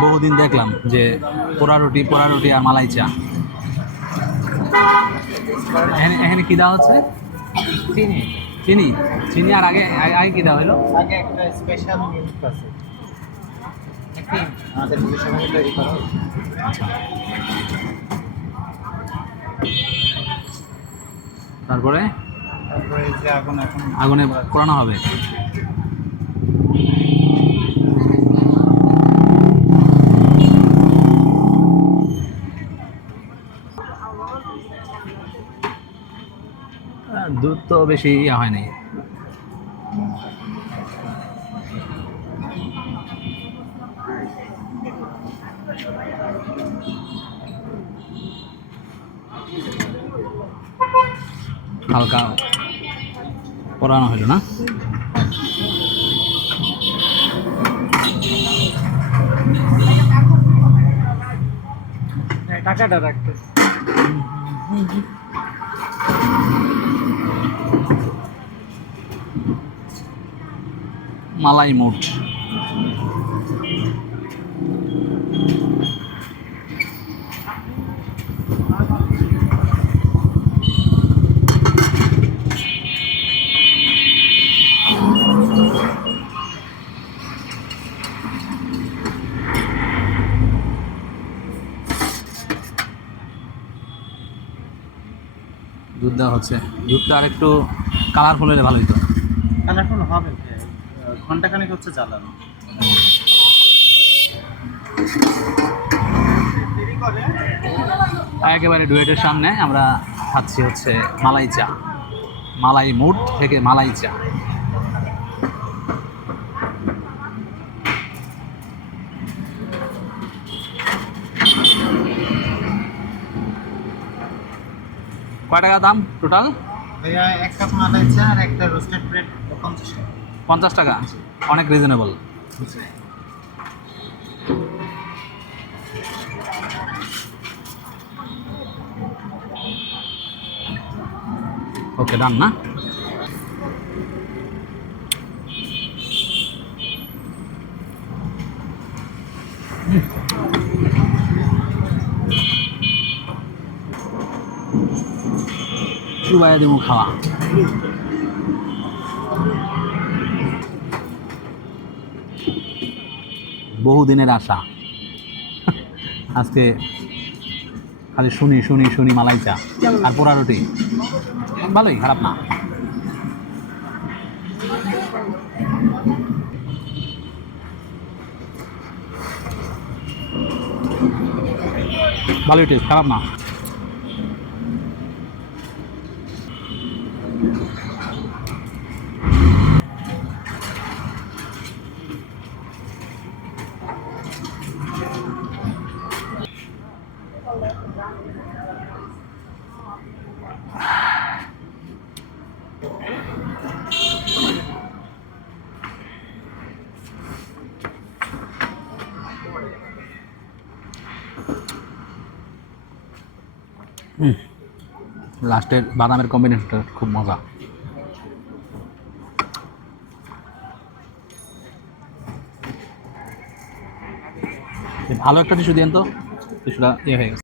বহুদিন দেখলাম যে পোড়া রুটি পোড়া রুটি আর মালাই চা। এখানে এখানে কি দেওয়া হচ্ছে? চিনি। চিনি? চিনি আর আগে আগে- কি দেওয়া হলো? আগে একটা স্পেশাল মিল্ক আছে। আমাদের নিজস্ব ভাবে তৈরি করা আচ্ছা। তারপরে? আগুনে পোড়ানো হবে। দুধ তো বেশি ইয়ে হয়নি হালকা পড়ানো হলো না? টাকাটা রাখতে। মালাই মুট। দুধ দেওয়া হচ্ছে। দুধটা আর একটু কালারফুল হলে ভালো হতো কালারফুল হবে ঘন্টাখানেক হচ্ছে জ্বালানো। একেবারে ডুয়েটের সামনে আমরা খাচ্ছি হচ্ছে মালাই চা। মালাই মুড থেকে মালাই চা। কয় টাকা দাম টোটাল ভাইয়া এক কাপ মালাই চা আর একটা রোস্টেড ব্রেড পঞ্চাশ টাকা। পঞ্চাশ টাকা? অনেক রিজনেবল ওকে ডান না? চুবাইয়া দেবো খাওয়া। বহুদিনের আশা। আজকে খালি শুনি শুনি শুনি মালাই চা আর পোড়া রুটি। ভালোই, খারাপ না। ভালোই টেস্ট খারাপ না। লাস্টের বাদামের কম্বিনেশনটা খুব মজা। ভালো একটা টিস্যু দিয়েন তো টিস্যুটা ইয়ে হয়ে গেছে।